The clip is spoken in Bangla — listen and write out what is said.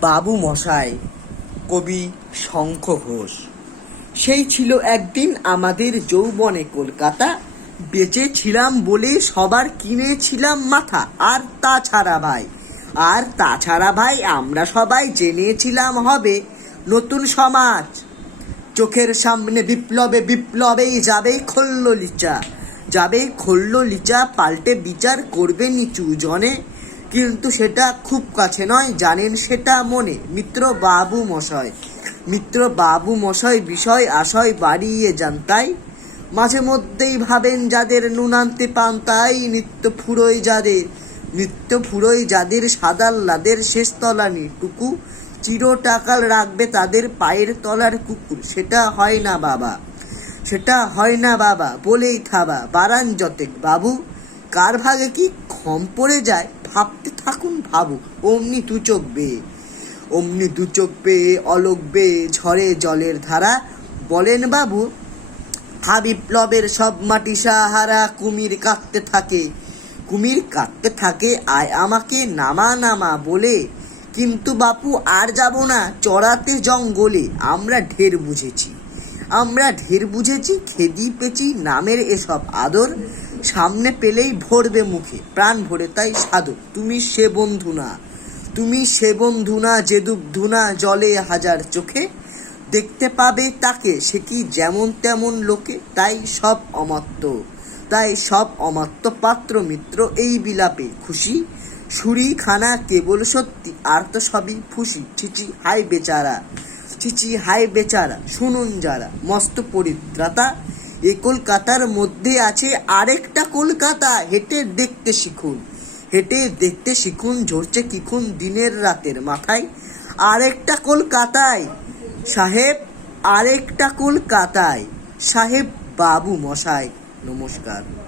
বাবু মশাই, কবি শঙ্খ ঘোষ। সেই ছিল একদিন আমাদের যৌবনে কলকাতা, বেঁচে ছিলাম বলে সবার কিনেছিলাম মাথা। আর তাছাড়া ভাই আমরা সবাই জেনেছিলাম হবে নতুন সমাজ। চোখের সামনে বিপ্লবে বিপ্লবেই যাবেই খোল্ল লিচা, পাল্টে বিচার করবে নিচু জনে। কিন্তু সেটা খুব কাছে নয়, জানেন সেটা মনে। মিত্র বাবু মশাই বিষয় আশয় বাড়িয়ে যান, তাই মাঝে মধ্যেই ভাবেন যাদের নুন আনতে পান তাই। নিত্য ফুরোয় যাদের সাদাল্লাদের শেষ তলানি টুকু চিরটাকাল রাখবে তাদের পায়ের তলার কুকুর। সেটা হয় না বাবা বলেই থাবা, বারান যতেক বাবু। কার ভাগে কি ক্ষম পড়ে যায় ভাবতে থাকুন ভাবু। অমনি দু চোখ বেয়ে অলোক বেয়ে ঝরে জলের ধারা। বলেন বাবু, বিপ্লবের সব মাটি সাহারা। কুমির কাঁদতে থাকে আয় আমাকে নামা বলে। কিন্তু বাপু আর যাব না চড়াতে জঙ্গলে। আমরা ঢের বুঝেছি খেদি পেঁচি নামের এসব আদর। সামনে পেলেই ভরবে মুখে প্রাণ ভরে তাই সাধক। তুমি সে বন্ধু না যে দুধুনা জলে হাজার চোখে। দেখতে পাবে তাকে সে কি যেমন তেমন লোকে। তাই সব অমাত্য পাত্র মিত্র এই বিলাপে খুশি। ছুরি খানা কেবল সত্যি আর তো সবই ফুসি। ছিচি হাই বেচারা শুনুন যারা মস্ত পরিত্রাতা। এ কলকাতার মধ্যে আছে আরেকটা কলকাতা। হেঁটে দেখতে শিখুন ঝরছে কিখুন দিনের রাতের মাথায়। আরেকটা কলকাতায় সাহেব বাবু মশাই। নমস্কার।